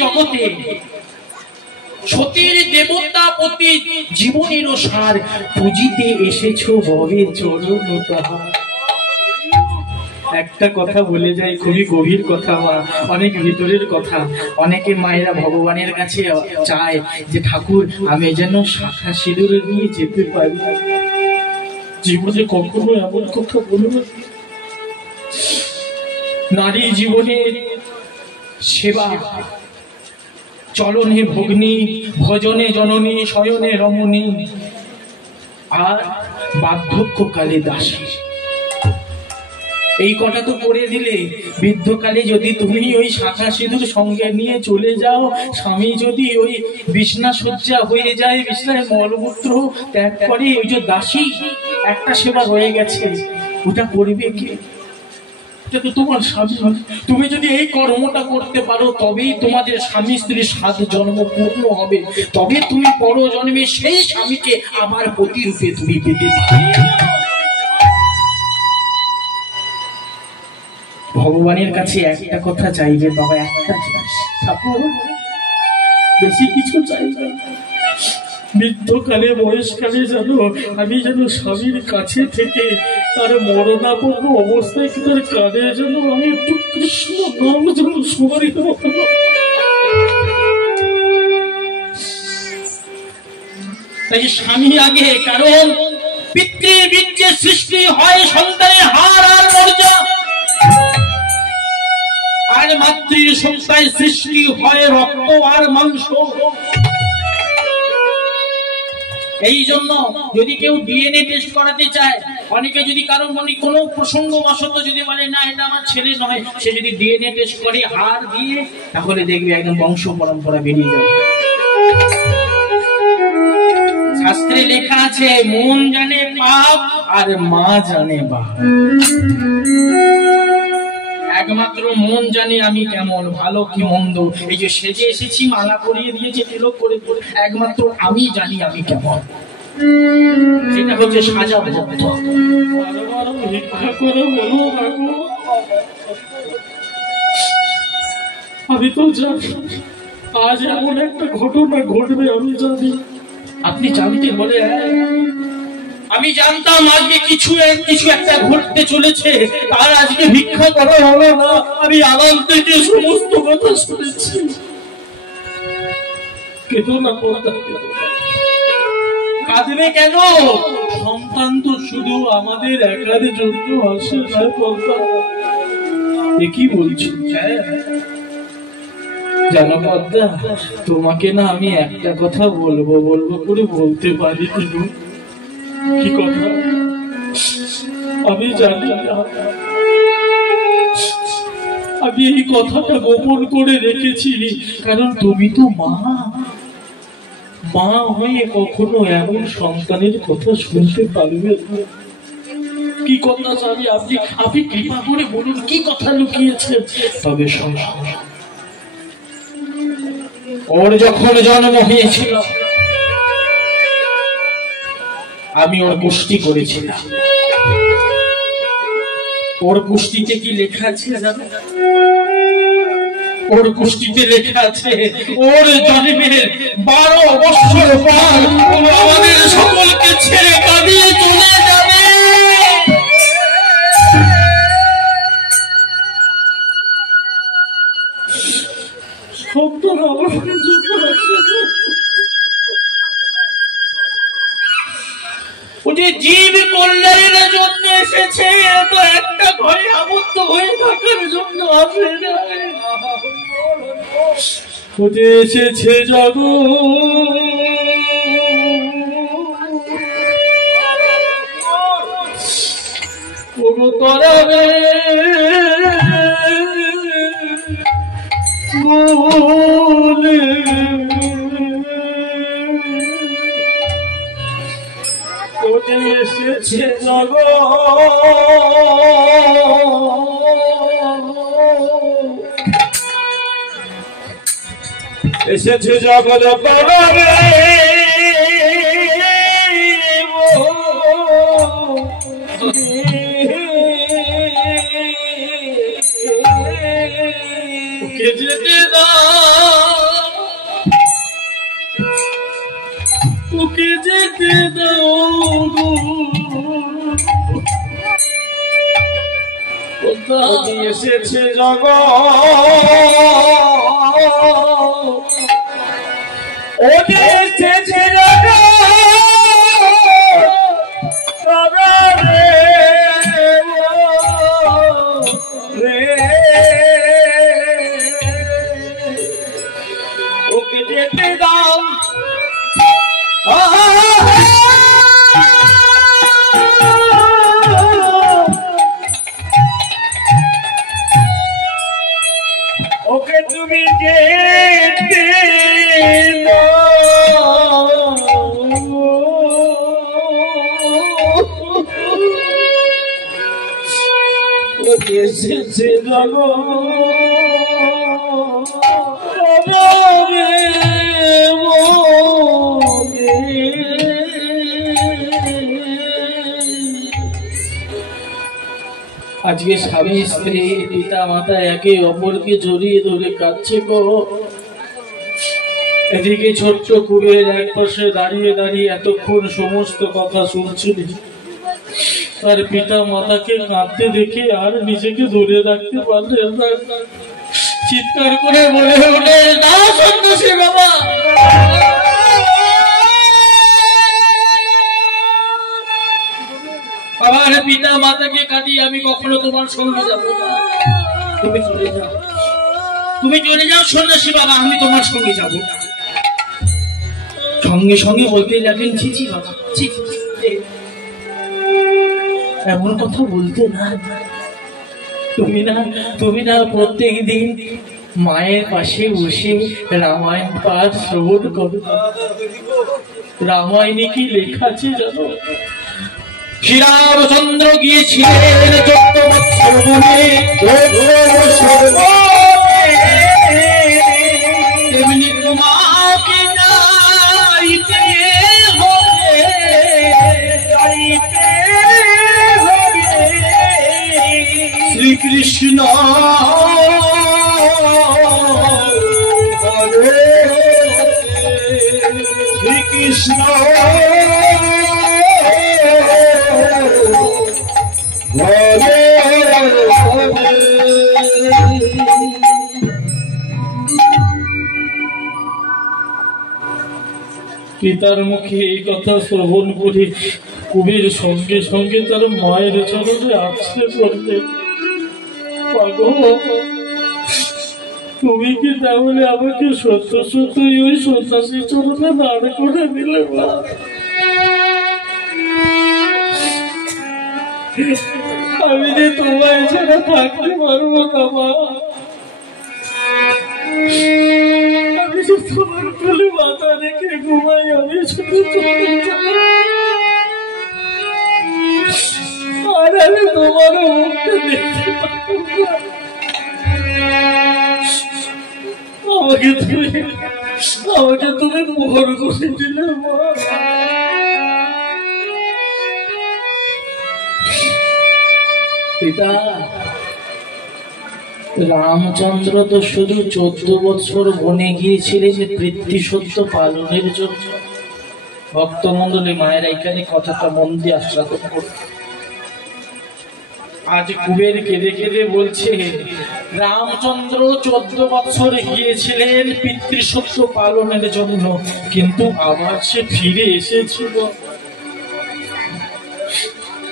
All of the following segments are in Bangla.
জগতে সতীর দেবতাপতি জীবনের সার পুজিতে এসেছো ভবের চরণ তাহার। একটা কথা বলে যাই, খুবই গভীর কথা, অনেক ভিতরের কথা। অনেকে মায়েরা ভগবানের কাছে চায় যে ঠাকুর আমি যেন শাখা সিঁদুর নিয়ে যেতে পারি। জীবনে কখনো এমন কথা বলবে? নারী জীবনের সেবা, চলনে ভগ্নী, ভজনে জননী, শয়নে রমণী, আর বার্ধক্যকালে দাসী। এই কটা তো করে দিলে, বৃদ্ধকালে যদি তুমি ওই শাখা সিঁদুর সঙ্গে নিয়ে চলে যাও, স্বামী যদি ওই বিছনা শয্যা হয়ে যায়, বিছনায় মলমূত্র ত্যাগ করে, ওই যে দাসী একটা সেবা হয়ে গেছে, ওটা করবে কে? তোমার স্বামী। তুমি যদি এই কর্মটা করতে পারো তবেই তোমাদের স্বামী স্ত্রীর 7 জন্ম পূর্ণ হবে, তবে তুমি পরজন্মে সেই স্বামীকে আবার প্রতিরূপে তুমি পেতে পারবে। ভগবানের কাছে একটা কথা চাইবে বাবা, একটা জিনিস, ঠাকুর বেশি কিছু চাইবে। বৃদ্ধকালে বয়সকালে যেন আমি যেন স্বামীর কাছে থেকে তার মরণাপন্ন অবস্থায় তার কাঁধে যেন আমি একটু কৃষ্ণ নাম যেন স্মরিত। তাই স্বামী আগে, কারণ পিতৃবীর্যের সৃষ্টি হয় সন্তানের হাড় আর মর্যা, আর মাতৃ সত্তায় সৃষ্টি হয় রক্ত আর মাংস। এই জন্য যদি কেউ ডিএনএ টেস্ট করাতে চায়, অনেকে যদি কারো মনে কোনো প্রসঙ্গবশত যদি বলে না এটা আমার ছেলে নয়, সে যদি ডিএনএ টেস্ট করে হাড় দিয়ে, তাহলে দেখবে একদম বংশ পরম্পরা বেরিয়ে যাবে। শাস্ত্রে লেখা আছে মন জানে পাপ আর মা জানে বাপ। একমাত্র মন জানে আমি কেমন, ভালো কি মন্দ। এই যে সেজে এসেছি, মালা পরিয়ে দিয়েছে, তিলক করে, একমাত্র আমি জানি আমি কেমন। সেটা হচ্ছে সাজা ভক্ত। আমি তো জানি আজ এমন একটা ঘটনা ঘটবে, আমি জানি। আপনি জানতে বলে আমি জানতাম আজকে কিছু একটা ঘটতে চলেছে, আর আজকে ভিক্ষা করা হলো না। আমি আড়াল থেকে সমস্ত কথা শুনেছি। কাঁদবে কেন? সন্তান তো শুধু আমাদের একার জন্য আসে না। কি বলছি জানো পদ্মা, তোমাকে না আমি একটা কথা বলবো করে বলতে পারি। কি কথা? আমি জানি না, আমি এই কথাটা গোপন করে রেখেছি, কারণ তুমি তো মা হয়ে কখনো এমন সন্তানের কথা শুনতে পারবে না। কি কথা জানি, আপনি কৃপা করে বলুন কি কথা লুকিয়েছে। তবে ওর যখন জন্ম হয়েছিল আমি ওর কুষ্টি করেছিলাম। ওর কুষ্টিতে কি লেখা আছে জানো? ওর কুষ্টিতে লেখা আছে ওর জন্মের 12 বছর পর আমাদের সকলকে ছেড়ে কাঁদিয়ে চলে যাবে। জীব কল্যাণের জন্য এসেছে, তো একটা ঘরে আবদ্ধ হয়ে থাকার জন্য আসে না। এসেছে জগৎ তরাবে এসেছে এসেছে জগৎ তরাবে যেতে দাও যেতে দাও এসেছে জগৎ এসেছে ওকে যেতে দাও ওকে তুমি যেতে এসেছে আজকে স্বামী স্ত্রী পিতা মাতা একে অপরকে জড়িয়ে ধরে কাঁদছে গো। এদিকে ছোট্ট কুবের এক পাশে দাঁড়িয়ে দাঁড়িয়ে এতক্ষণ সমস্ত কথা শুনছিলি, তার পিতা মাতাকে কাঁদতে দেখে আর নিজেকে ধরে রাখতে পারলেন না, চিৎকার করে বলে ওঠে, না সন্ন্যাসী বাবা, আমার পিতা মাতাকে কাঁদিয়ে আমি কখনো তোমার সঙ্গে যাব না। তুমি চলে যাও, তুমি চলে যাও সন্ন্যাসী বাবা, আমি তোমার সঙ্গে যাব। সঙ্গে সঙ্গে বলতে লাগলেন, ছি ছি বাবা, ছি, এমন কথা বলতে না। তুমি না প্রত্যেক দিন মায়ের পাশে বসে রামায়ণ পাঠ শ্রবণ করো। রামায়ণে কি লেখা আছে জানো? শ্রীরামচন্দ্র গিয়েছিলেন 14 বছর বনে, তেমনি তোমাকে যাইতে হবে, শ্রীকৃষ্ণ শ্রীকৃষ্ণ পিতার মুখে এই কথা শ্রবণ করে কুবের সঙ্গে সঙ্গে তার মায়ের চরণে আছড়ে পড়লেন। তুমি কি তাহলে আমাকে সত্য সত্যই ওই সন্ন্যাসী চরণে দাঁড় করে দিলে? আমি যে তোমায় ছাড়া থাকতে পারবো না মা, আমি যে তোমার কোলে মাথা রেখে ঘুমাই, আমি শুধু আর আমি তোমার মুখটা দেখতে পাবো না। আমাকে তুমি মোহর করে দিলে মা। পিতা রামচন্দ্র তো শুধু 14 বছর বনে গিয়েছিলেন পিতৃসত্য পালনের জন্য। ভক্তমন্ডলী মায়েরা এখানে কথাটা মন দিয়ে আস্বাদন করত। আজ কুবের কেঁদে কেঁদে বলছে, রামচন্দ্র 14 বছর গিয়েছিলেন পিতৃসত্য পালনের জন্য, কিন্তু আবার সে ফিরে এসেছিল।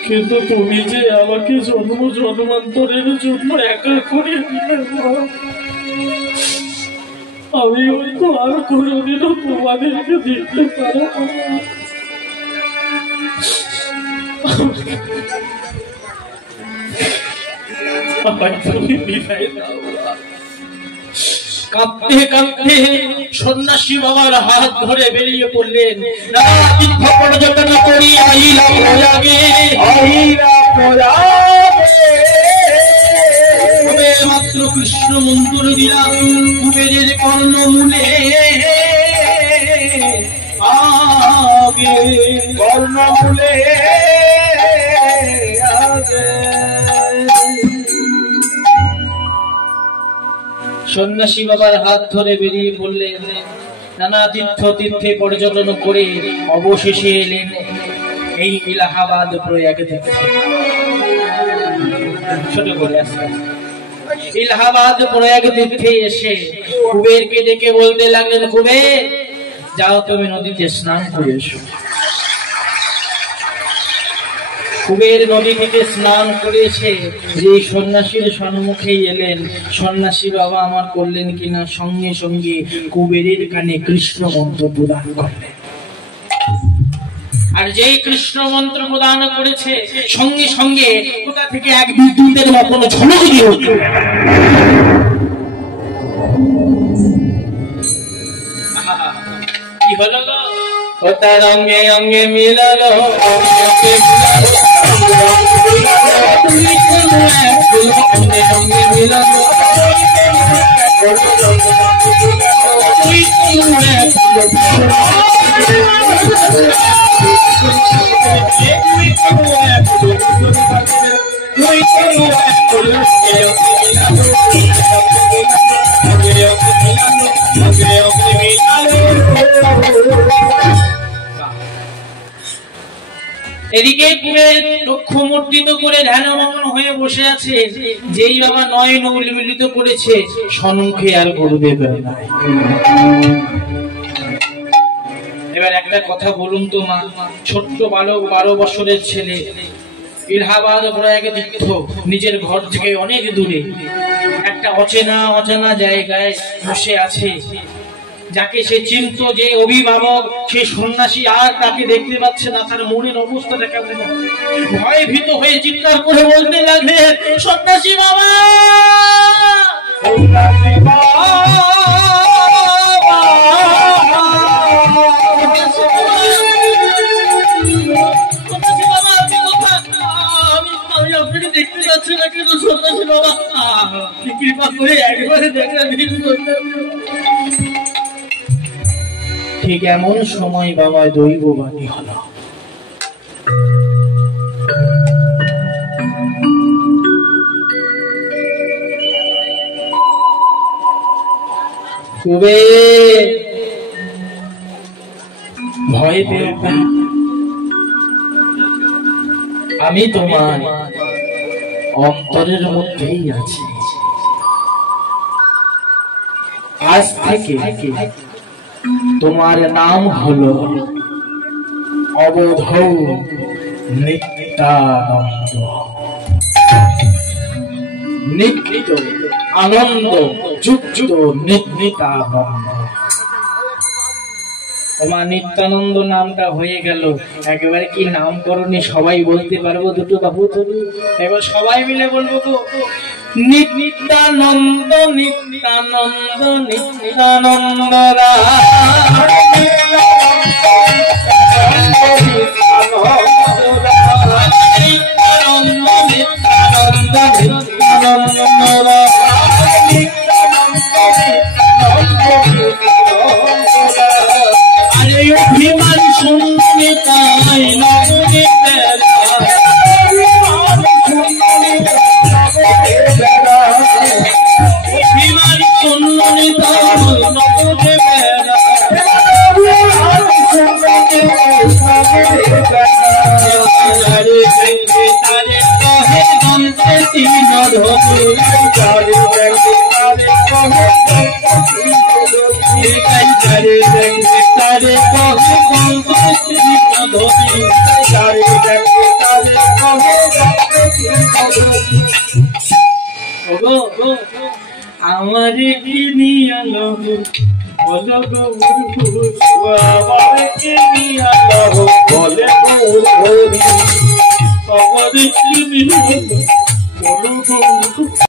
কিন্তু তুমি যে আমাকে জন্ম জন্মান্তরের জন্য একা করে দিলে, আমি ওই তো আর কোনোদিনও তোমাদেরকে দেখতে পারবো না। কাঁদতে কাঁদতে সন্ন্যাসী বাবার হাত ধরে বেরিয়ে পড়লেন। মাত্র কৃষ্ণ মন্ত্র দিলাম কুবেরের কর্ণমূলে, আগে কর্ণমূলে সন্ন্যাসী বাবার হাত ধরে বেরিয়ে পড়লেন। নানা তীর্থে পর্যটন করে অবশেষে এলেন এই ইলাহাবাদ প্রয়াগ থেকে। ছোট করে আসতে ইলাহাবাদ প্রয়াগ তীর্থে এসে কুবেরকে ডেকে বলতে লাগলেন, কুবের যাও তুমি নদীতে স্নান করে এসো। কুবের নদী থেকে স্নান করেছে, যে সন্ন্যাসীর সম্মুখে এলেন, সন্ন্যাসী বাবা আমার করলেন কিনা, সঙ্গে সঙ্গে কুবেরের কানে কৃষ্ণ মন্ত্র প্রদান করলেন। আর যেই কৃষ্ণ মন্ত্র প্রদান করেছে, সঙ্গে সঙ্গে কোথা থেকে এক বিদ্যুতের মতন ঝলক দিয়ে উঠল। কি হলো গো? ওটা রঙে অঙ্গে মিলালো, এদিকে লক্ষ্যমূর্তিত করে ধ্যানমগ্ন হয়ে বসে আছে, যেই বাবা নয়ন উন্মিলিত করেছে, সম্মুখে আর গুরুদেব নাই। এবার একটা কথা বলুন তো মা, ছোট্ট বালক 12 বছরের ছেলে, ইলাহাবাদ প্রয়াগ তীর্থ, নিজের ঘর থেকে অনেক দূরে একটা অচেনা জায়গায় বসে আছে। যাকে সে চিন্ত, যে অভিভাবক, সে সন্ন্যাসী, আর তাকে দেখতে পাচ্ছে না। তার মনের অবস্থাটা কেমন? ভয় ভীত হয়ে চিৎকার করে বলতে লাগবে, সন্ন্যাসী বাবা, আমি আপনাকে দেখতে পাচ্ছি না, কিন্তু সন্ন্যাসী বাবা কৃপা করে একবারে দেখা দিন। ঠিক এমন সময় বাবা দৈববাণী হলো। ভয় পেও না, আমি তোমার অন্তরের মধ্যেই আছি। আজ থেকে তোমার নাম হলো অবধ নিত্যানন্দ। নিত্য আনন্দ যুক্ত নিত্যানন্দ। তোমার নিত্যানন্দ নামটা হয়ে গেল। একেবারে কি নামকরণে সবাই বলতে পারবো দুটো বাবু? এবার সবাই মিলে বলবো, নিত্যানন্দ নিত্যানন্দ নিত্যানন্দ অভিমান শুনতে তাই অভিমান শুনতে আমার কি নিয়ে বলো গো, আমার কি নিয়ে বলে